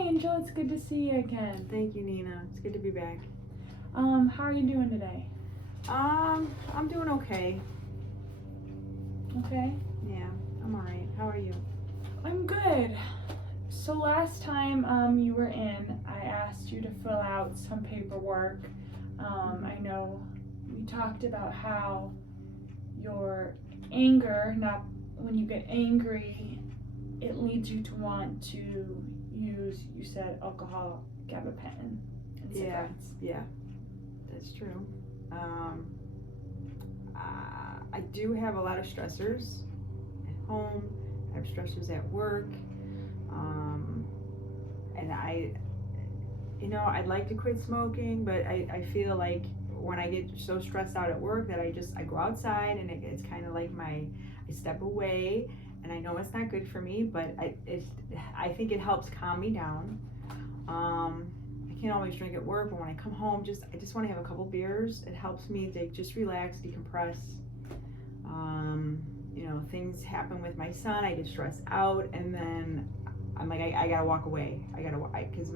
Angel. It's good to see you again. Thank you, Nina. It's good to be back. How are you doing today? I'm doing okay. Okay. Yeah, I'm alright. How are you? I'm good. So last time you were in, I asked you to fill out some paperwork. I know we talked about how your anger, not when you get angry, it leads you to want to use, you said, alcohol, gabapentin, and cigarettes. Yeah, that's true. I do have a lot of stressors at home. I have stressors at work. And I'd like to quit smoking, but I feel like when I get so stressed out at work that I go outside and it's kind of like I step away, and I know it's not good for me, but I think it helps calm me down. I can't always drink at work, but when I come home, I just want to have a couple beers. It helps me to just relax, decompress. Things happen with my son. I get stressed out, and then I'm like, I gotta walk away. Because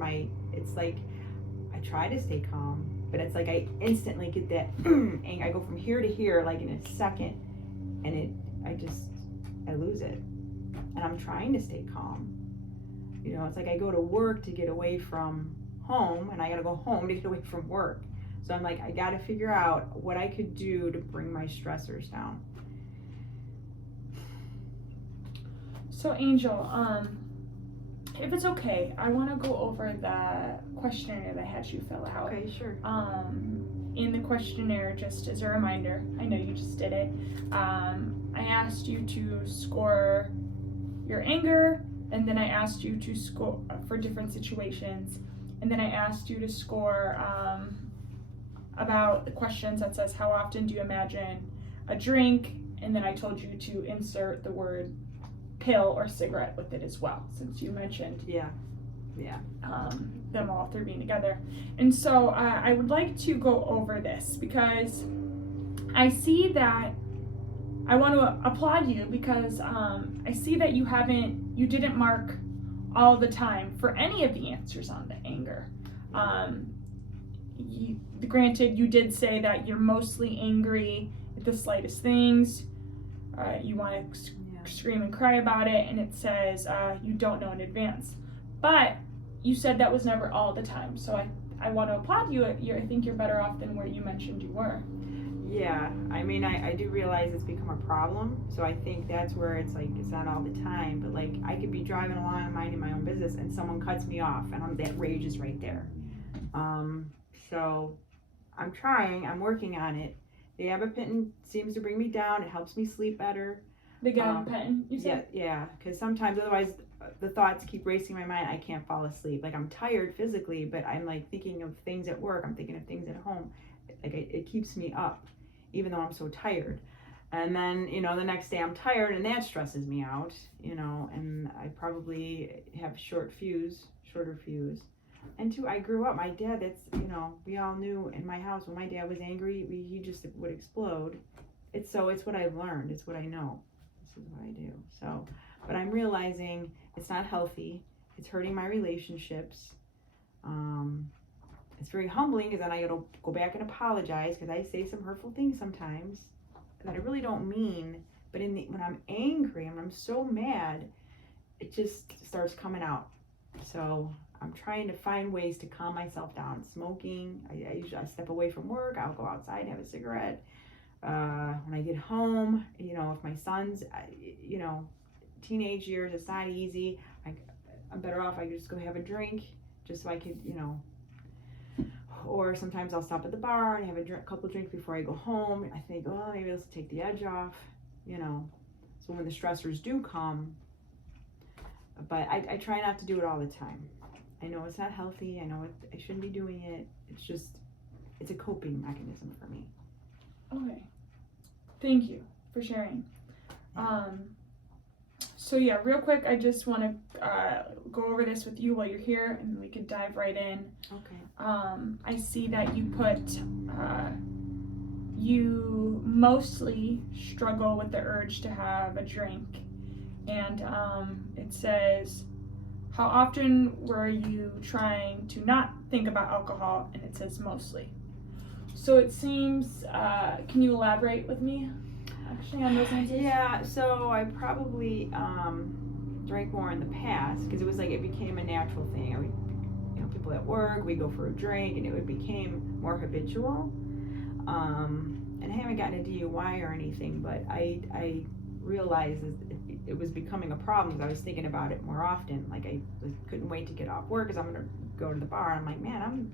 it's like I try to stay calm, but it's like I instantly get that I go from here to here like in a second, and I lose it. And I'm trying to stay calm. It's like I go to work to get away from home, and I gotta go home to get away from work. So I'm like, I gotta figure out what I could do to bring my stressors down. So Angel, if it's okay, I want to go over the questionnaire that I had you fill out. Okay, sure. In the questionnaire, just as a reminder, I know you just did it, I asked you to score your anger, and then I asked you to score for different situations, and then I asked you to score about the questions that says, how often do you imagine a drink, and then I told you to insert the word pill or cigarette with it as well, since you mentioned them all three being together. And so I would like to go over this because I see that I want to applaud you because I see that you didn't mark all the time for any of the answers on the anger. Granted, you did say that you're mostly angry at the slightest things. You want to scream and cry about it, and it says you don't know in advance. But you said that was never all the time, so I want to applaud you. I think you're better off than where you mentioned you were. Yeah, I mean, I do realize it's become a problem, so I think that's where it's like it's not all the time, but like I could be driving along minding my own business and someone cuts me off, and that rage is right there. So I'm working on it. The gabapentin seems to bring me down. It helps me sleep better. The gabapentin, you said? Yeah, because sometimes otherwise the thoughts keep racing in my mind. I can't fall asleep. Like I'm tired physically, but I'm like thinking of things at work. I'm thinking of things at home. Like it keeps me up, even though I'm so tired. And then, the next day I'm tired, and that stresses me out, and I probably have shorter fuse. And two, I grew up, my dad, we all knew in my house when my dad was angry, he just would explode. It's what I've learned. It's what I know. This is what I do. So, but I'm realizing it's not healthy. It's hurting my relationships. It's very humbling because then I gotta go back and apologize because I say some hurtful things sometimes that I really don't mean. But when I'm angry and I'm so mad, it just starts coming out. So I'm trying to find ways to calm myself down. Smoking, I step away from work. I'll go outside and have a cigarette. When I get home, if my son's, teenage years, it's not easy. I'm better off I just go have a drink just so I could, or sometimes I'll stop at the bar and have a couple drinks before I go home. I think, maybe this will take the edge off, So when the stressors do come, but I try not to do it all the time. I know it's not healthy. I know I shouldn't be doing it. It's a coping mechanism for me. Okay. Thank you for sharing. So yeah, real quick, I just want to go over this with you while you're here, and we could dive right in. Okay. I see that you put you mostly struggle with the urge to have a drink, and it says, How often were you trying to not think about alcohol? And it says mostly. So it seems, can you elaborate with me actually on those answers? Yeah, so I probably drank more in the past because it was like it became a natural thing. I would, people at work, we go for a drink, and it became more habitual. And I haven't gotten a DUI or anything, but I realized it was becoming a problem because I was thinking about it more often. Like I couldn't wait to get off work because I'm gonna go to the bar. I'm like, man, I'm,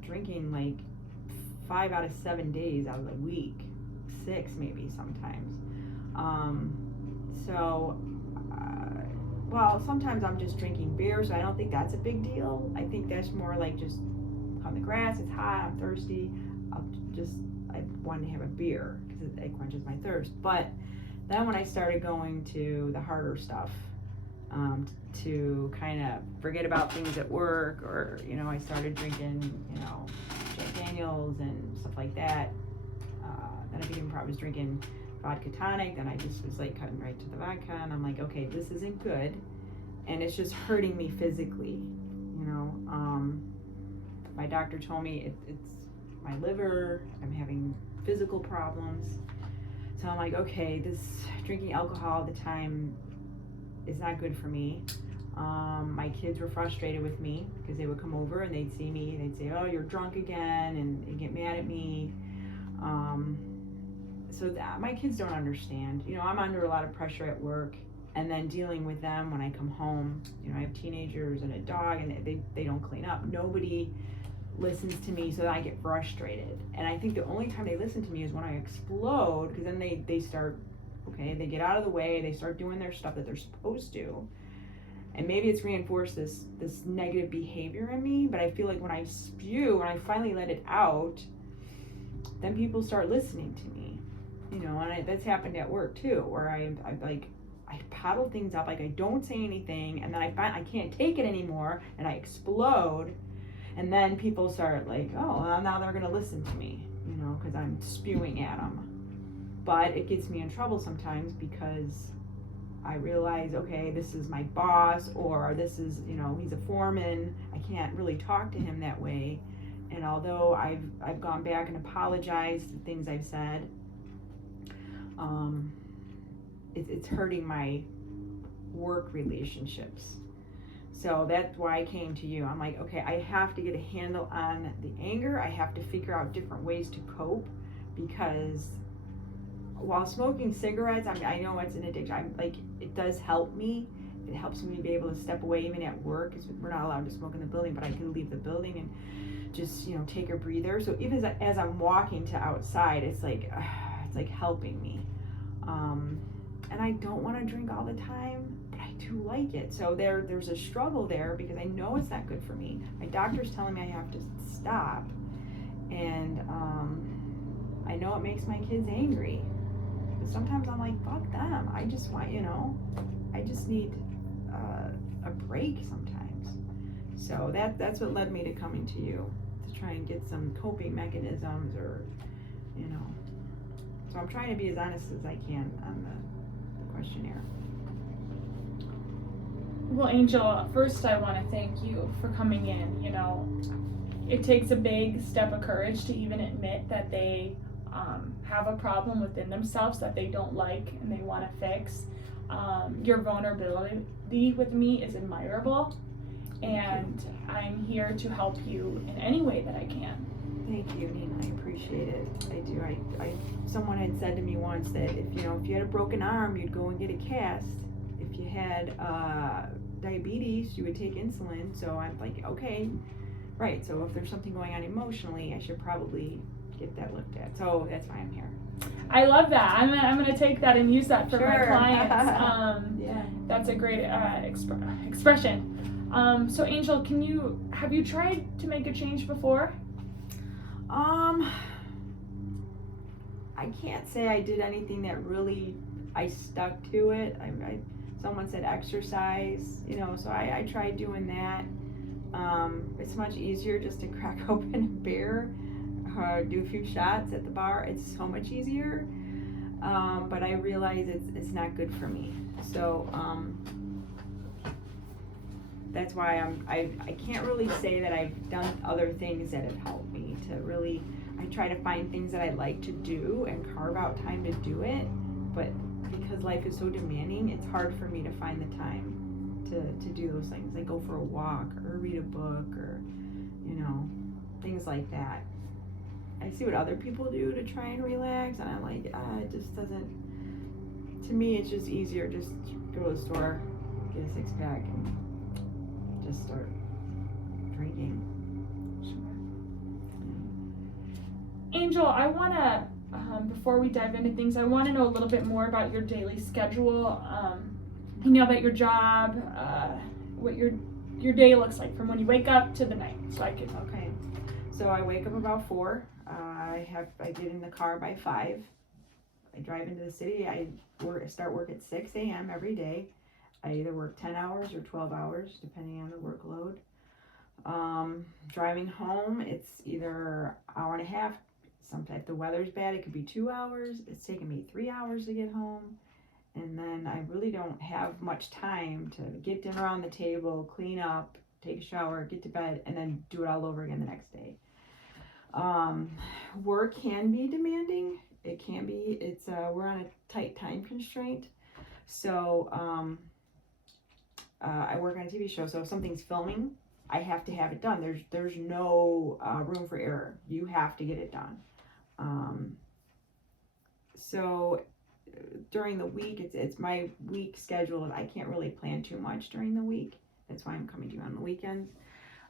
drinking like 5 out of 7 days out of the week, 6 maybe sometimes. Well, sometimes I'm just drinking beer, so I don't think that's a big deal. I think that's more like just on the grass, it's hot, I'm thirsty, I want to have a beer because it quenches my thirst. But then when I started going to the harder stuff, to kind of forget about things at work, or I started drinking Jack Daniels and stuff like that. Then I was drinking vodka tonic, then I just was like cutting right to the vodka, and I'm like, okay, this isn't good, and it's just hurting me physically. My doctor told me it's my liver, I'm having physical problems. So I'm like, okay, this drinking alcohol all the time is not good for me. My kids were frustrated with me because they would come over and they'd see me, they'd say, oh, you're drunk again, and they'd get mad at me. So that my kids don't understand. I'm under a lot of pressure at work, and then dealing with them when I come home. I have teenagers and a dog, and they don't clean up. Nobody listens to me, so I get frustrated. And I think the only time they listen to me is when I explode, because then they start, they get out of the way, they start doing their stuff that they're supposed to. And maybe it's reinforced this negative behavior in me, but I feel like when I spew, when I finally let it out, then people start listening to me. And that's happened at work too, where I paddle things up, like I don't say anything, and then I can't take it anymore, and I explode, and then people start like, oh, well, now they're gonna listen to me, because I'm spewing at them. But it gets me in trouble sometimes because I realize, okay, this is my boss, or this is, he's a foreman. I can't really talk to him that way. And although I've gone back and apologized for things I've said, it's hurting my work relationships. So that's why I came to you. I'm like, okay, I have to get a handle on the anger. I have to figure out different ways to cope, because while smoking cigarettes, I know it's an addiction. It does help me. It helps me be able to step away even at work, because we're not allowed to smoke in the building, but I can leave the building and just, take a breather. So even as I'm walking to outside, it's like helping me. And I don't want to drink all the time, but I do like it. So there's a struggle there, because I know it's not good for me. My doctor's telling me I have to stop, and I know it makes my kids angry. But sometimes I'm like, fuck them. I just want, I just need a break sometimes. So that's what led me to coming to you, to try and get some coping mechanisms, or, So I'm trying to be as honest as I can on the questionnaire. Well, Angel, first I want to thank you for coming in. It takes a big step of courage to even admit that they have a problem within themselves that they don't like and they want to fix. Your vulnerability with me is admirable, and I'm here to help you in any way that I can. Thank you, Nina. I appreciate it. I do. Someone had said to me once that if you had a broken arm, you'd go and get a cast. If you had diabetes, you would take insulin. So I'm like, okay, right. So if there's something going on emotionally, I should probably get that looked at. So that's why I'm here. I love that. I'm gonna take that and use that for my clients. Yeah. That's a great expression. So Angel, have you tried to make a change before? I can't say I did anything that really I stuck to it. Someone said exercise, so I tried doing that. It's much easier just to crack open a beer, or do a few shots at the bar. It's so much easier. But I realize it's not good for me. So that's why I can't really say that I've done other things that have helped me to really, I try to find things that I like to do and carve out time to do it, but because life is so demanding, it's hard for me to find the time to do those things, like go for a walk or read a book or, you know, things like that. I see what other people do to try and relax, and I'm like, it just doesn't, to me, it's just easier just go to the store, get a six-pack, and just start drinking. Angel, I want to, before we dive into things, I want to know a little bit more about your daily schedule, you know, about your job, what your day looks like from when you wake up to the night, so I can. Okay, so I wake up about 4. I get in the car by 5. I drive into the city. I start work at 6 a.m. every day. I either work 10 hours or 12 hours, depending on the workload. Driving home, it's either hour and a half. Sometimes if the weather's bad, it could be 2 hours. It's taken me 3 hours to get home. And then I really don't have much time to get dinner on the table, clean up, take a shower, get to bed, and then do it all over again the next day. Work can be demanding. It can be. We're on a tight time constraint. So I work on a TV show. So if something's filming, I have to have it done. There's no room for error. You have to get it done. So during the week, it's my week schedule, and I can't really plan too much during the week. That's why I'm coming to you on the weekends.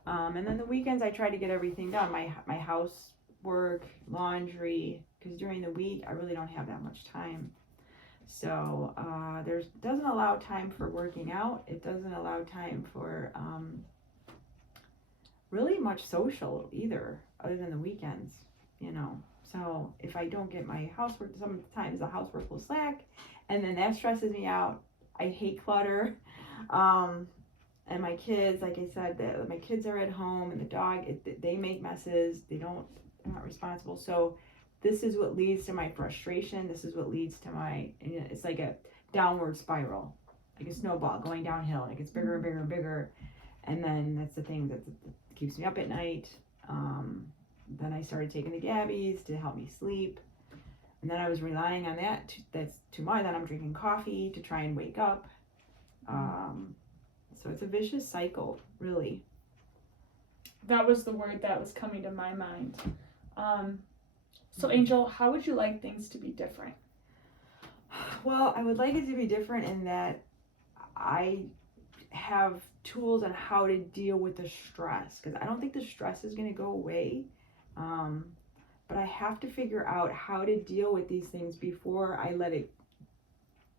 And then the weekends, I try to get everything done. My housework, laundry, because during the week, I really don't have that much time. So doesn't allow time for working out. It doesn't allow time for really much social either, other than the weekends, you know. So if I don't get my housework, sometimes the housework will slack, and then that stresses me out. I hate clutter. And my kids, like I said, my kids are at home, and the dog, they make messes. They're not responsible. So this is what leads to my frustration. This is what leads to it's like a downward spiral, like a snowball going downhill. It gets bigger and bigger and bigger. And then that's the thing that keeps me up at night. Then I started taking the Gabbies to help me sleep. And then I was relying on that. That's too much. Then I'm drinking coffee to try and wake up. So it's a vicious cycle, really. That was the word that was coming to my mind. So Angel, how would you like things to be different? Well, I would like it to be different in that I have tools on how to deal with the stress, because I don't think the stress is going to go away. But I have to figure out how to deal with these things before I let it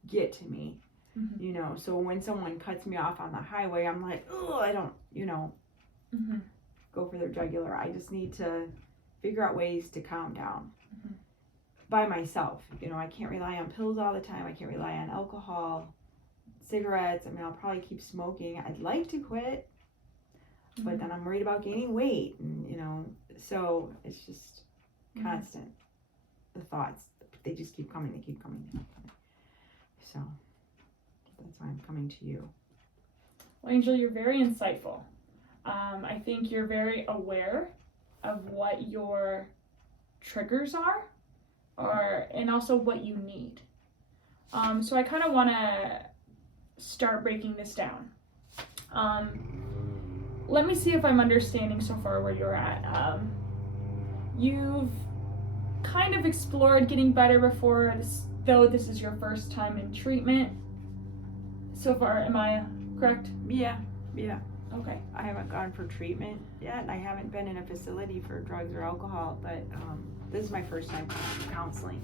get to me. Mm-hmm. You know, so when someone cuts me off on the highway, I'm like, oh, I don't, mm-hmm. go for their jugular. I just need to figure out ways to calm down mm-hmm. by myself. You know, I can't rely on pills all the time. I can't rely on alcohol, cigarettes. I mean, I'll probably keep smoking. I'd like to quit, mm-hmm. but then I'm worried about gaining weight, and, so it's just mm-hmm. constant. The thoughts, they just keep coming. They keep coming. So that's why I'm coming to you. Well, Angel, you're very insightful. I think you're very aware of what your triggers are, and also what you need. So I kind of want to start breaking this down. Let me see if I'm understanding so far where you're at. You've kind of explored getting better before, though this is your first time in treatment. So far, am I correct? Yeah. Okay. I haven't gone for treatment yet. I haven't been in a facility for drugs or alcohol, but this is my first time counseling.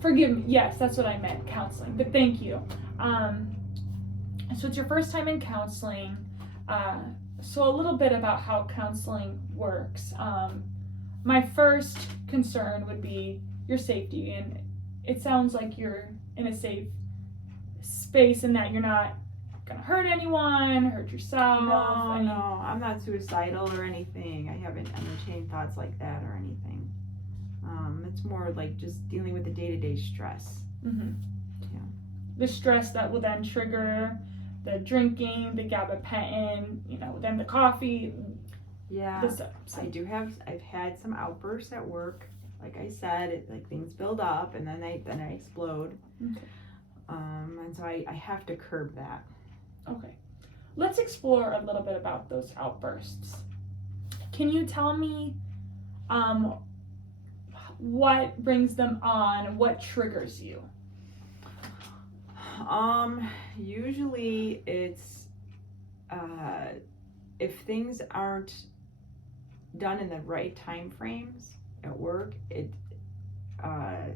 Forgive me. Yes, that's what I meant, counseling. But thank you. So it's your first time in counseling. So a little bit about how counseling works. My first concern would be your safety, and it sounds like you're in a safe space in that you're not gonna hurt anyone, hurt yourself. No, I'm not suicidal or anything. I haven't entertained thoughts like that or anything. It's more like just dealing with the day-to-day stress. Mm-hmm. Yeah. The stress that will then trigger the drinking, the gabapentin, then the coffee. Yeah, I've had some outbursts at work. Like I said, like things build up and then I explode. Okay. And so I have to curb that. Okay. Let's explore a little bit about those outbursts. Can you tell me what brings them on? What triggers you? Usually it's if things aren't done in the right time frames at work, that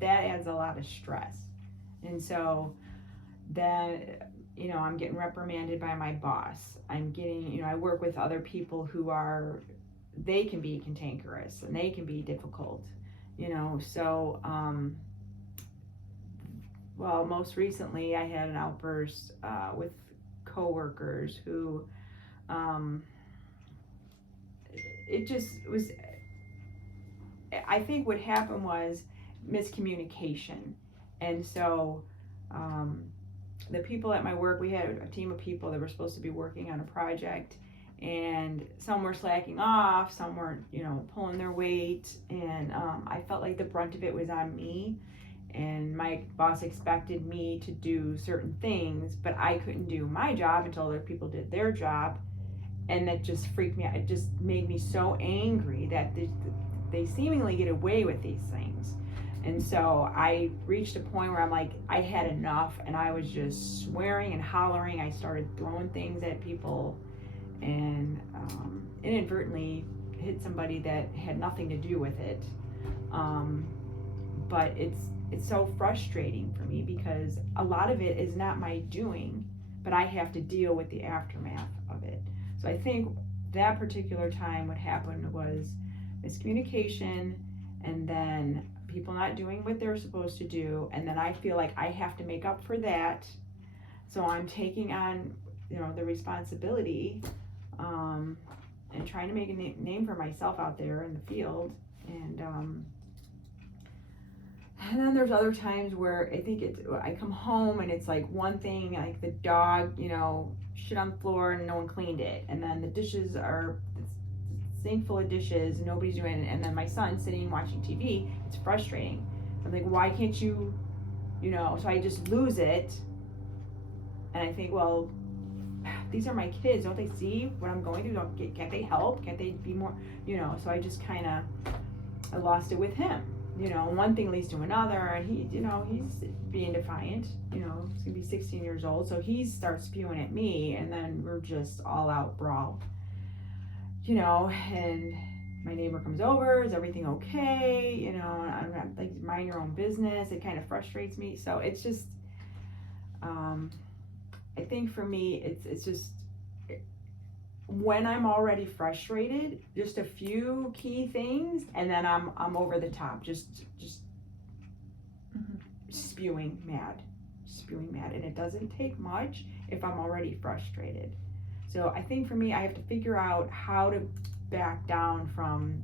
adds a lot of stress. And so then, I'm getting reprimanded by my boss. I'm getting, I work with other people they can be cantankerous and they can be difficult, so, well, most recently I had an outburst with coworkers who, it just was, I think what happened was miscommunication. And so, the people at my work, we had a team of people that were supposed to be working on a project, and some were slacking off, some weren't, pulling their weight, and I felt like the brunt of it was on me, and my boss expected me to do certain things, but I couldn't do my job until other people did their job, and that just freaked me out. It just made me so angry that they seemingly get away with these things. And so I reached a point where I'm like, I had enough, and I was just swearing and hollering. I started throwing things at people, and inadvertently hit somebody that had nothing to do with it. But it's so frustrating for me because a lot of it is not my doing, but I have to deal with the aftermath of it. So I think that particular time what happened was miscommunication, and then people not doing what they're supposed to do, and then I feel like I have to make up for that, so I'm taking on the responsibility, and trying to make a name for myself out there in the field, and then there's other times where I think I come home and it's like one thing, like the dog shit on the floor and no one cleaned it, and then the dishes are sink full of dishes and nobody's doing it, and then my son sitting watching TV. It's frustrating. I'm like, why can't you, so I just lose it, and I think, well, these are my kids, don't they see what I'm going through? Can't they help? Can't they be more, so I just kind of, I lost it with him, one thing leads to another, and he's being defiant, he's gonna be 16 years old, so he starts spewing at me, and then we're just all out brawl. And my neighbor comes over, is everything okay? And I'm not, like, mind your own business. It kind of frustrates me. So it's just, I think for me, it's just, when I'm already frustrated, just a few key things, and then I'm over the top, just spewing mad, and it doesn't take much if I'm already frustrated. So I think for me, I have to figure out how to back down from,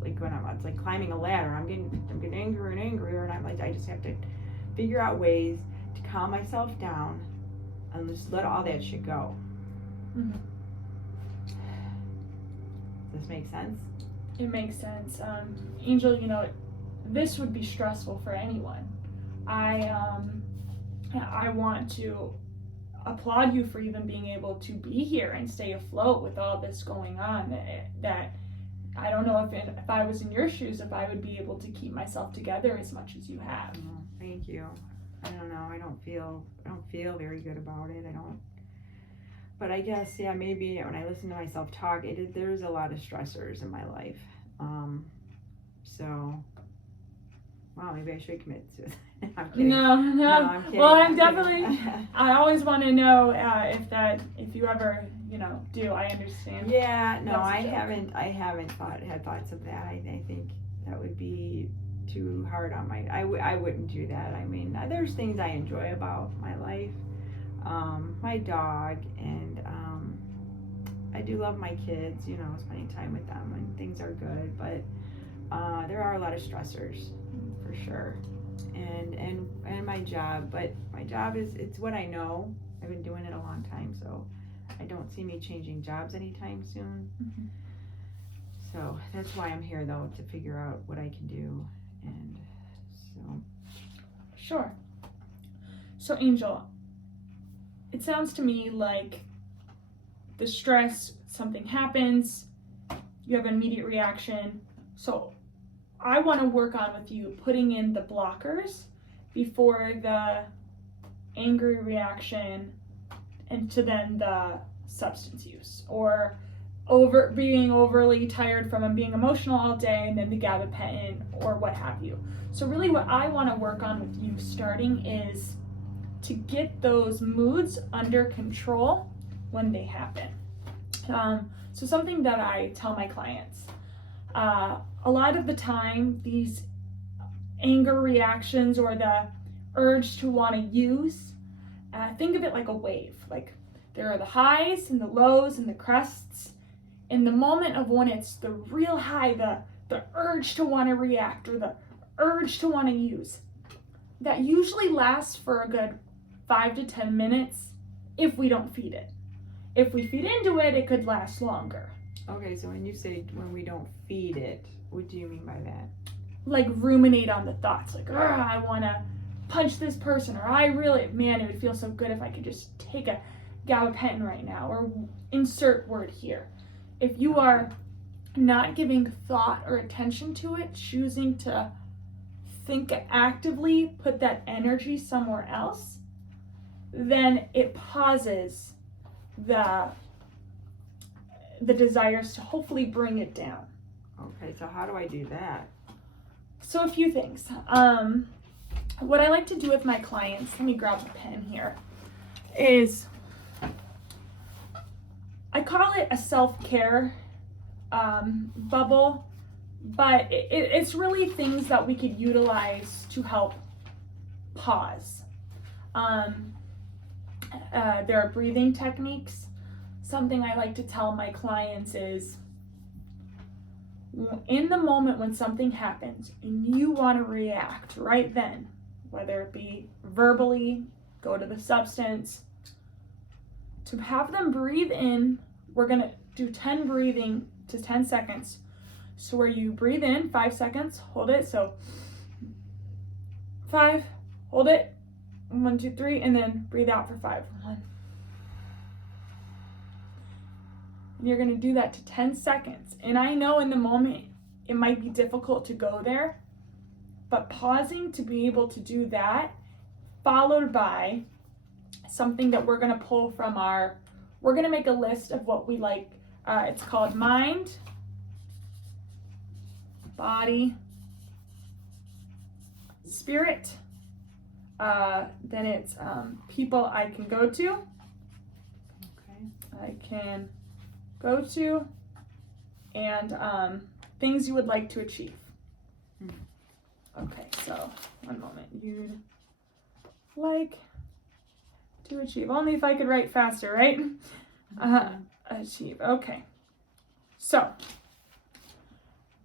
like, when it's like climbing a ladder. I'm getting angrier and angrier, and I'm like, I just have to figure out ways to calm myself down and just let all that shit go. Mm-hmm. Does this make sense? It makes sense. Angel, this would be stressful for anyone. I want to applaud you for even being able to be here and stay afloat with all this going on. That I don't know if I was in your shoes, if I would be able to keep myself together as much as you have. Oh, thank you. I don't know. I don't feel very good about it. But I guess, yeah, maybe when I listen to myself talk, there's a lot of stressors in my life. So, wow, maybe I should commit to it. I'm kidding. No, I'm kidding. Well, I'm definitely. I always want to know if you ever do. I understand. Yeah, no, I haven't had thoughts of that. I think that would be too hard on I wouldn't do that. I mean, there's things I enjoy about my life, my dog, and I do love my kids. Spending time with them, and things are good. But there are a lot of stressors, for sure. and my job. But my job it's what I know. I've been doing it a long time, so I don't see me changing jobs anytime soon. Mhm. So that's why I'm here, though, to figure out what I can do. And so Sure. So, Angel, it sounds to me like the stress, something happens, you have an immediate reaction. So, I want to work on with you putting in the blockers before the angry reaction and to then the substance use, or being overly tired from being emotional all day and then the gabapentin or what have you. So really what I want to work on with you starting is to get those moods under control when they happen. So something that I tell my clients, a lot of the time these anger reactions or the urge to want to use, think of it like a wave. Like there are the highs and the lows and the crests. In the moment of when it's the real high, the urge to want to react or the urge to want to use, that usually lasts for a good 5 to 10 minutes if we don't feed it. If we feed into it, it could last longer. okay, so when you say when we don't feed it, what do you mean by that? Like ruminate on the thoughts, like, I want to punch this person, or it would feel so good if I could just take a gabapentin right now, or insert word here. If you are not giving thought or attention to it, choosing to think actively, put that energy somewhere else, then it pauses the desires to hopefully bring it down. Okay, so how do I do that? So a few things. What I like to do with my clients, let me grab a pen here, is I call it a self-care bubble, but it's really things that we could utilize to help pause. There are breathing techniques. Something I like to tell my clients is, in the moment when something happens and you want to react right then, whether it be verbally, go to the substance, to have them breathe in, we're going to do 10 breathing to 10 seconds. So where you breathe in 5 seconds, hold it. So 5, hold it, 1, 2, 3, and then breathe out for 5. 1. And you're going to do that to 10 seconds. And I know in the moment it might be difficult to go there, but pausing to be able to do that, followed by something that we're going to pull from we're going to make a list of what we like. It's called mind, body, spirit. Then it's people I can go to. Okay. I can go to, and things you would like to achieve. Okay, so 1 moment. You'd like to achieve. Only if I could write faster, right? Achieve. Okay. So,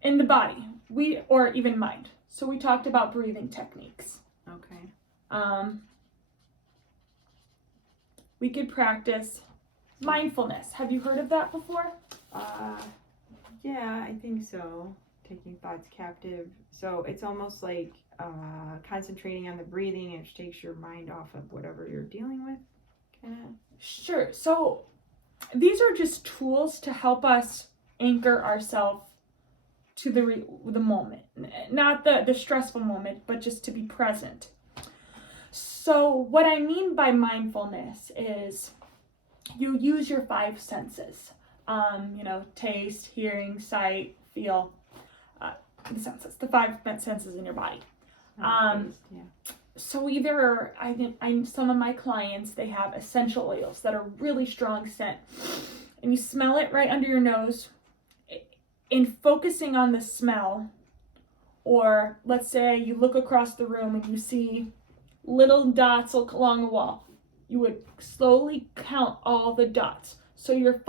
in the body, or even mind. So we talked about breathing techniques. Okay. We could practice mindfulness. Have you heard of that before? Yeah, I think so. Taking thoughts captive. So it's almost like concentrating on the breathing, and it takes your mind off of whatever you're dealing with. Kinda. Sure. So these are just tools to help us anchor ourselves to the moment, not the stressful moment, but just to be present. So what I mean by mindfulness is you use your 5 senses, taste, hearing, sight, feel, the senses, the 5 senses in your body. Yeah. So either some of my clients, they have essential oils that are really strong scent, and you smell it right under your nose. In focusing on the smell, or let's say you look across the room and you see little dots along a wall, you would slowly count all the dots. So you're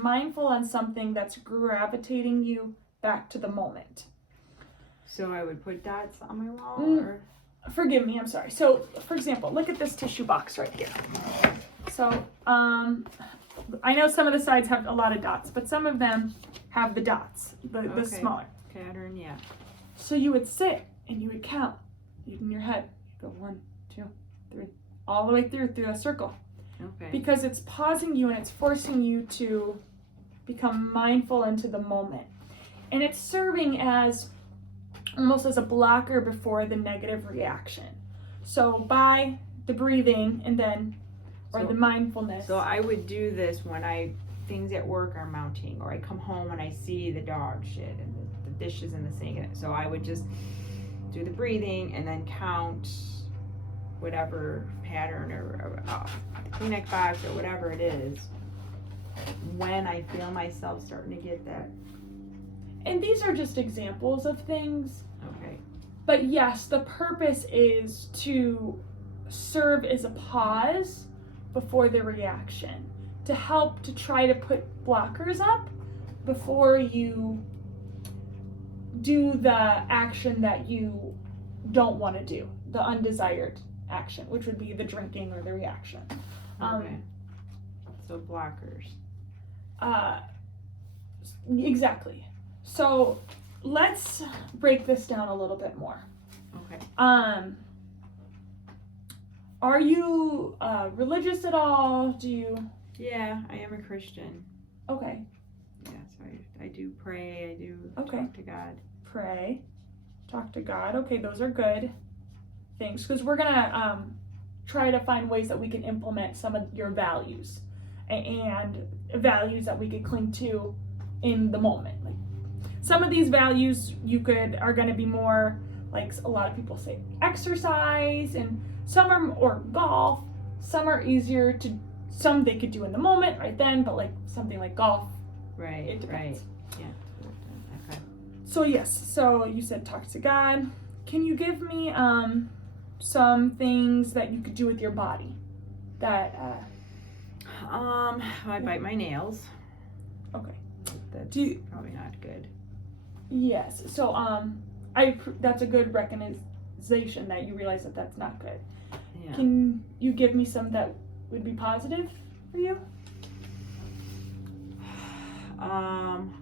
mindful on something that's gravitating you back to the moment. So I would put dots on my wall, or forgive me, I'm sorry. So, for example, look at this tissue box right here. So, I know some of the sides have a lot of dots, but some of them have the dots, the Okay. smaller. Pattern, yeah. So you would sit and you would count in your head. Go 1, 2, 3, all the way through a circle. Okay. Because it's pausing you and it's forcing you to become mindful into the moment. And it's serving as almost as a blocker before the negative reaction. So by the breathing and then, or So- the mindfulness. So I would do this when things at work are mounting, or I come home and I see the dog shit and the dishes in the sink. So I would just do the breathing and then count whatever pattern or Kleenex box or whatever it is when I feel myself starting to get that. And these are just examples of things. Okay. But yes, the purpose is to serve as a pause before the reaction, to help to try to put blockers up before you do the action that you don't want to do, the undesired action, which would be the drinking or the reaction. Okay. So blockers. Exactly. So let's break this down a little bit more. Okay. Are you religious at all? Do you? Yeah, I am a Christian. Okay. Yeah, so I do pray. I do Okay. talk to God. Pray, talk to God. Okay, those are good things because we're gonna try to find ways that we can implement some of your values and values that we could cling to in the moment. Like some of these values are gonna be more like a lot of people say exercise, and some are or golf. Some are easier to. Some they could do in the moment right then, but like something like golf. Right. It depends. Right. Yeah. Okay. So yes, so you said talk to God. Can you give me some things that you could do with your body that I bite my nails. okay. That's Do probably not good. yes. So that's a good recognition that you realize that that's not good. Yeah. Can you give me some that would be positive for you?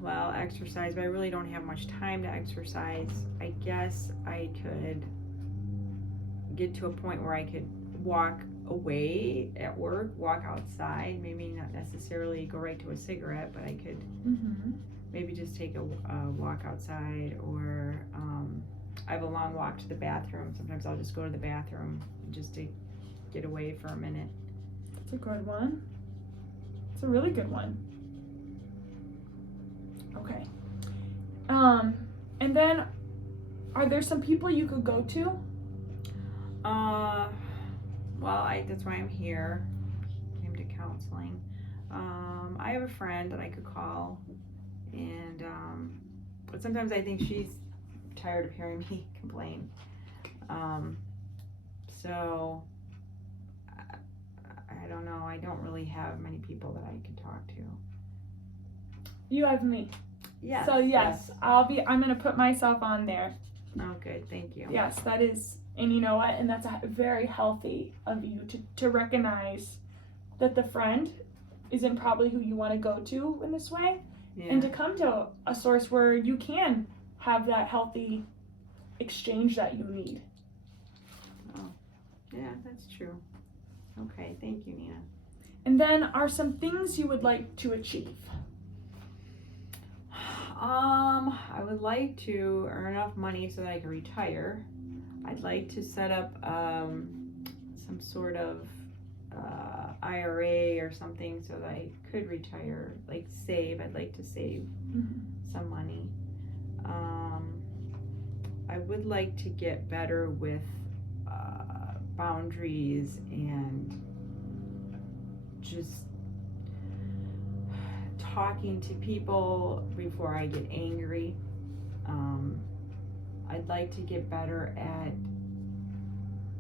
Well, exercise, but I really don't have much time to exercise. I guess I could get to a point where I could walk away at work, walk outside, maybe not necessarily go right to a cigarette, but I could Mm-hmm. maybe just take a walk outside, or I have a long walk to the bathroom. Sometimes I'll just go to the bathroom just to get away for a minute. That's a good one. It's a really good one. Okay. And then are there some people you could go to? Well, that's why I'm here. Came to counseling. I have a friend that I could call, and but sometimes I think she's tired of hearing me complain. So I don't know. I don't really have many people that I can talk to. You have me. Yes. So yes, I'm gonna put myself on there. Oh, good. Thank you. Yes, that is, and you know what? And that's very healthy of you to recognize that the friend isn't probably who you want to go to in this way, Yeah. and to come to a source where you can have that healthy exchange that you need. Yeah, that's true. Okay. Thank you, Nina. And then are some things you would like to achieve? I would like to earn enough money so that I can retire. I'd like to set up some sort of IRA or something so that I could retire, like save. I'd like to save some money. I would like to get better with boundaries and just talking to people before I get angry. I'd like to get better at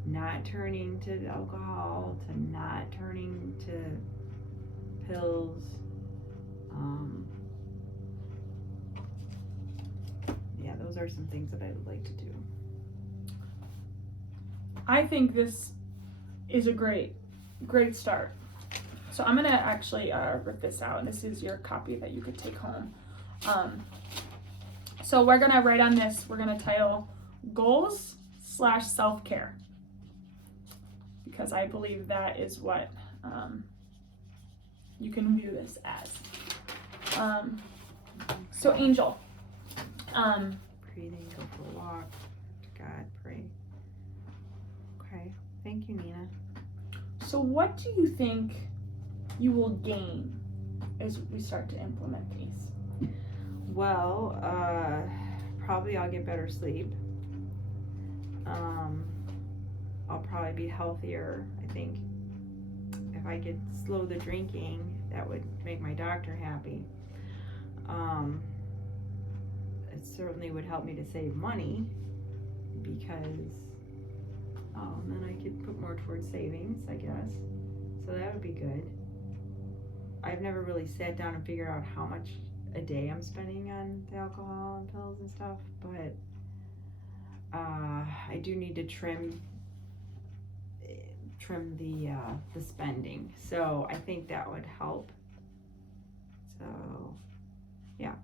not turning to alcohol, to not turning to pills. Yeah, those are some things that I would like to do. I think this is a great start. So I'm gonna actually rip this out, and this is your copy that you could take home. So we're gonna write on this, we're gonna title goals / self-care, because I believe that is what you can view this as. So Angel, Breathing, go for a walk, to God, pray. Okay, thank you, Nina. so what do you think you will gain as we start to implement these? Well, probably I'll get better sleep. I'll probably be healthier. I think if I could slow the drinking, that would make my doctor happy. It certainly would help me to save money, because then I could put more towards savings, I guess. So that would be good. I've never really sat down and figured out how much a day I'm spending on the alcohol and pills and stuff, but I do need to trim the spending, so I think that would help. So yeah,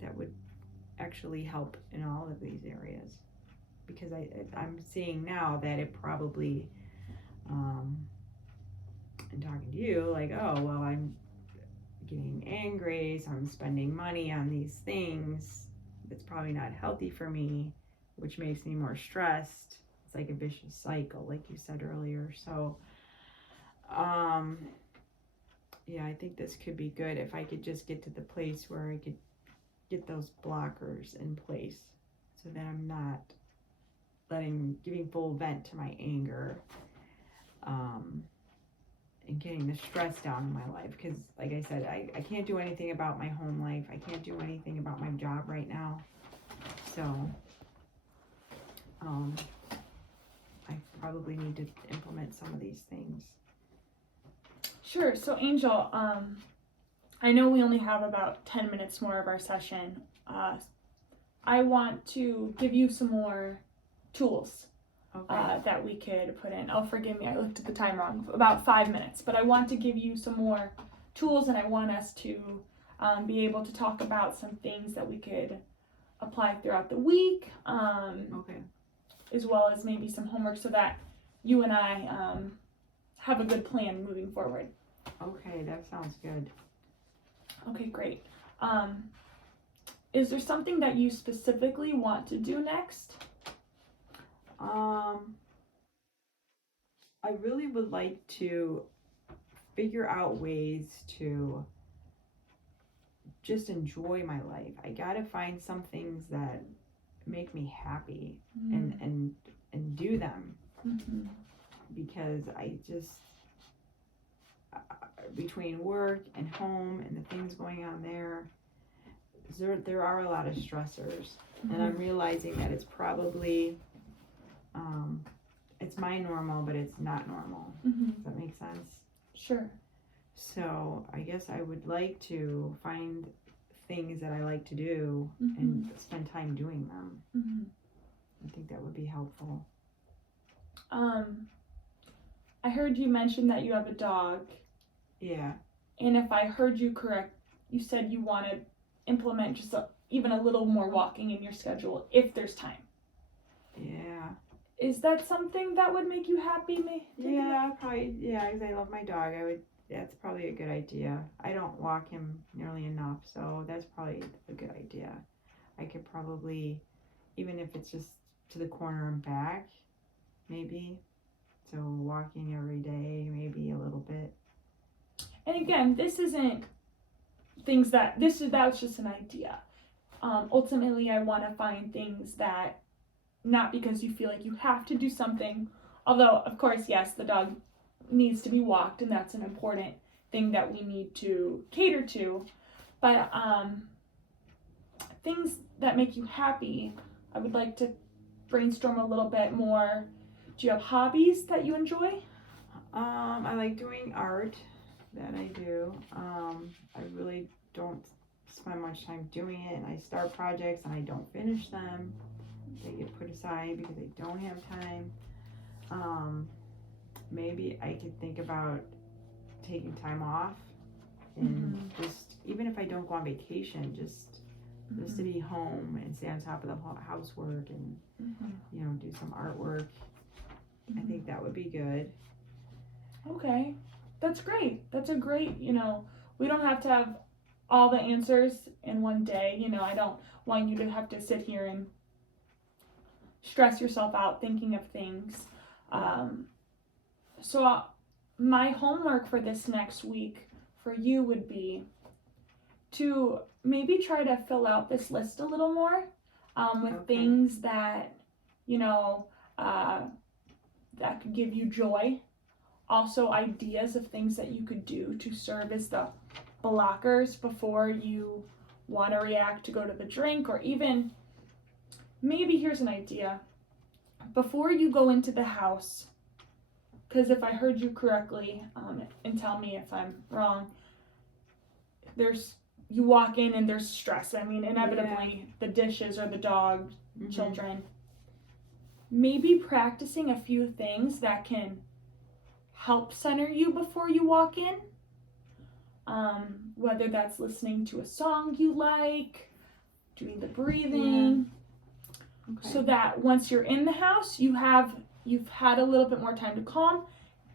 that would actually help in all of these areas, because I'm seeing now that it probably and talking to you, like, oh well, I'm getting angry, so I'm spending money on these things that's probably not healthy for me, which makes me more stressed. It's like a vicious cycle, like you said earlier. So yeah, I think this could be good if I could just get to the place where I could get those blockers in place, so that I'm not giving full vent to my anger, and getting the stress down in my life. Because like I said, I can't do anything about my home life. I can't do anything about my job right now. So I probably need to implement some of these things. Sure. So Angel, I know we only have about 10 minutes more of our session. I want to give you some more tools that we could put in. Oh, forgive me, I looked at the time wrong. About 5 minutes. But I want to give you some more tools, and I want us to be able to talk about some things that we could apply throughout the week, as well as maybe some homework, so that you and I have a good plan moving forward. Okay, that sounds good. Okay, great. Is there something that you specifically want to do next? I really would like to figure out ways to just enjoy my life. I gotta find some things that make me happy, and do them, because I just between work and home and the things going on there are a lot of stressors, and I'm realizing that it's probably it's my normal, but it's not normal. Does that make sense? Sure. So I guess I would like to find things that I like to do and spend time doing them. I think that would be helpful. I heard you mention that you have a dog. Yeah. And if I heard you correct, you said you want to implement just even a little more walking in your schedule if there's time. Yeah. Is that something that would make you happy? Yeah, probably. Yeah, because I love my dog. That's probably a good idea. I don't walk him nearly enough, so that's probably a good idea. I could probably, even if it's just to the corner and back, maybe. So walking every day, maybe a little bit. And again, this isn't things that's just an idea. Ultimately, I want to find things that, not because you feel like you have to do something, although of course, yes, the dog needs to be walked, and that's an important thing that we need to cater to, but things that make you happy, I would like to brainstorm a little bit more. Do you have hobbies that you enjoy? I like doing art. That I do. I really don't spend much time doing it, and I start projects and I don't finish them. they get put aside because they don't have time. Maybe I could think about taking time off and just, even if I don't go on vacation, just to be home and stay on top of the housework and, you know, do some artwork. I think that would be good. Okay, that's great. That's a great, you know, we don't have to have all the answers in one day. You know, I don't want you to have to sit here and stress yourself out thinking of things. So my homework for this next week for you would be to maybe try to fill out this list a little more with things that, you know, that could give you joy. Also ideas of things that you could do to serve as the blockers before you want to react to go to the drink, or even maybe here's an idea. Before you go into the house, because if I heard you correctly, and tell me if I'm wrong, you walk in and there's stress. I mean, inevitably the dishes or the dog, children. Maybe practicing a few things that can help center you before you walk in. Whether that's listening to a song you like, doing the breathing, so that once you're in the house, you've had a little bit more time to calm,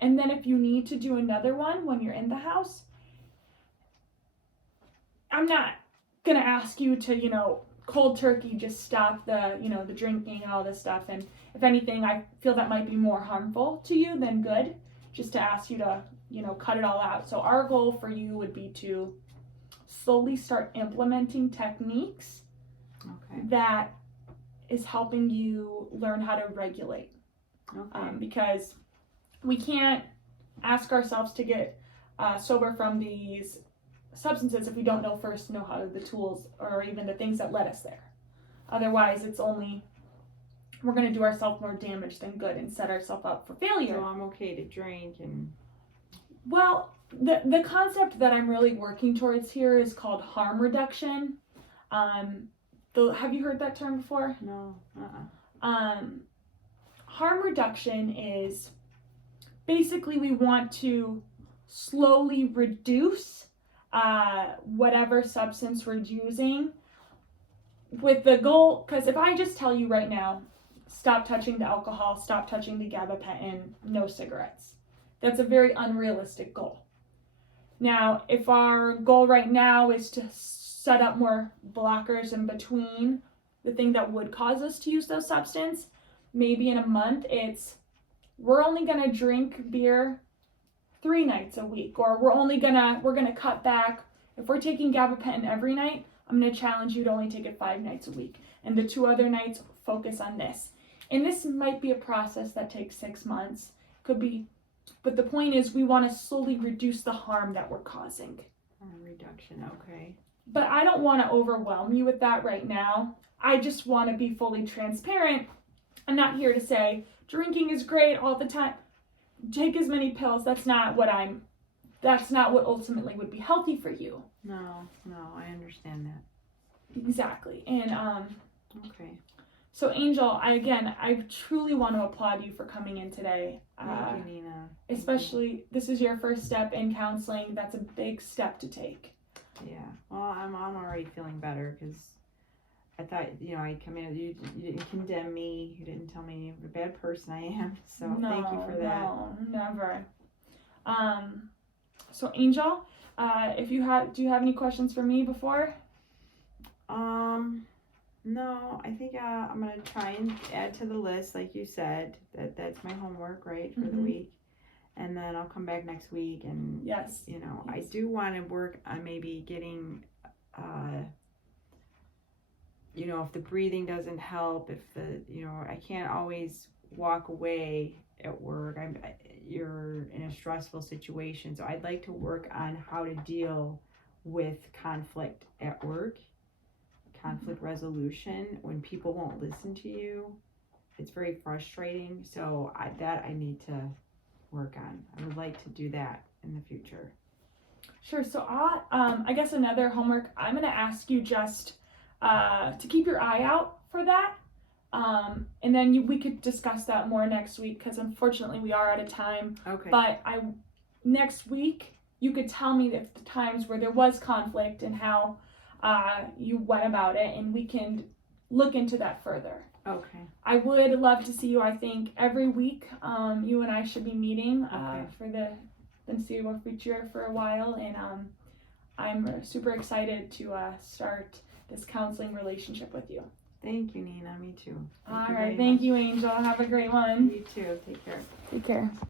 and then if you need to do another one when you're in the house, I'm not gonna ask you to, you know, cold turkey just stop the, you know, the drinking and all this stuff, and if anything, I feel that might be more harmful to you than good, just to ask you to, you know, cut it all out. So our goal for you would be to slowly start implementing techniques that is helping you learn how to regulate. Because we can't ask ourselves to get sober from these substances if we don't know how the tools or even the things that led us there. Otherwise, we're going to do ourselves more damage than good and set ourselves up for failure. So I'm okay to drink and... Well, the concept that I'm really working towards here is called harm reduction. Have you heard that term before? No. Harm reduction is basically we want to slowly reduce whatever substance we're using with the goal, because if I just tell you right now, stop touching the alcohol, stop touching the gabapentin, no cigarettes, that's a very unrealistic goal. Now, if our goal right now is to set up more blockers in between the thing that would cause us to use those substances, maybe in a month we're only gonna drink beer 3 nights a week, or we're gonna cut back. If we're taking gabapentin every night, I'm gonna challenge you to only take it 5 nights a week, and the 2 other nights focus on this. And this might be a process that takes 6 months, could be, but the point is we want to slowly reduce the harm that we're causing. Harm reduction, okay. But I don't want to overwhelm you with that right now. I just want to be fully transparent. I'm not here to say drinking is great all the time. Take as many pills. That's not what ultimately would be healthy for you. No, I understand that. Exactly. And okay. So Angel, I truly want to applaud you for coming in today. Thank you, Nina. Especially, this is your first step in counseling. That's a big step to take. Yeah. Well, I'm already feeling better because I thought, you know, I'd come in, you didn't condemn me, you didn't tell me what a bad person I am, so thank you for that. No, never. So Angel, do you have any questions for me before? No, I think I'm gonna try and add to the list, like you said, that's my homework, right, for the week. And then I'll come back next week and, yes, you know, yes. I do want to work on maybe getting, you know, if the breathing doesn't help, you know, I can't always walk away at work. You're in a stressful situation. So I'd like to work on how to deal with conflict at work, conflict resolution, when people won't listen to you. It's very frustrating. So I need to work on. I would like to do that in the future. Sure. So I guess another homework, I'm going to ask you just to keep your eye out for that. And then we could discuss that more next week because unfortunately we are out of time. Okay. But next week you could tell me the times where there was conflict and how you went about it, and we can look into that further. Okay. I would love to see you. I think every week you and I should be meeting Okay. for the Civil Future for a while, and I'm super excited to start this counseling relationship with you. Thank you, Nina. Me too. All right. Thank you, Angel. Have a great one. You too. Take care. Take care.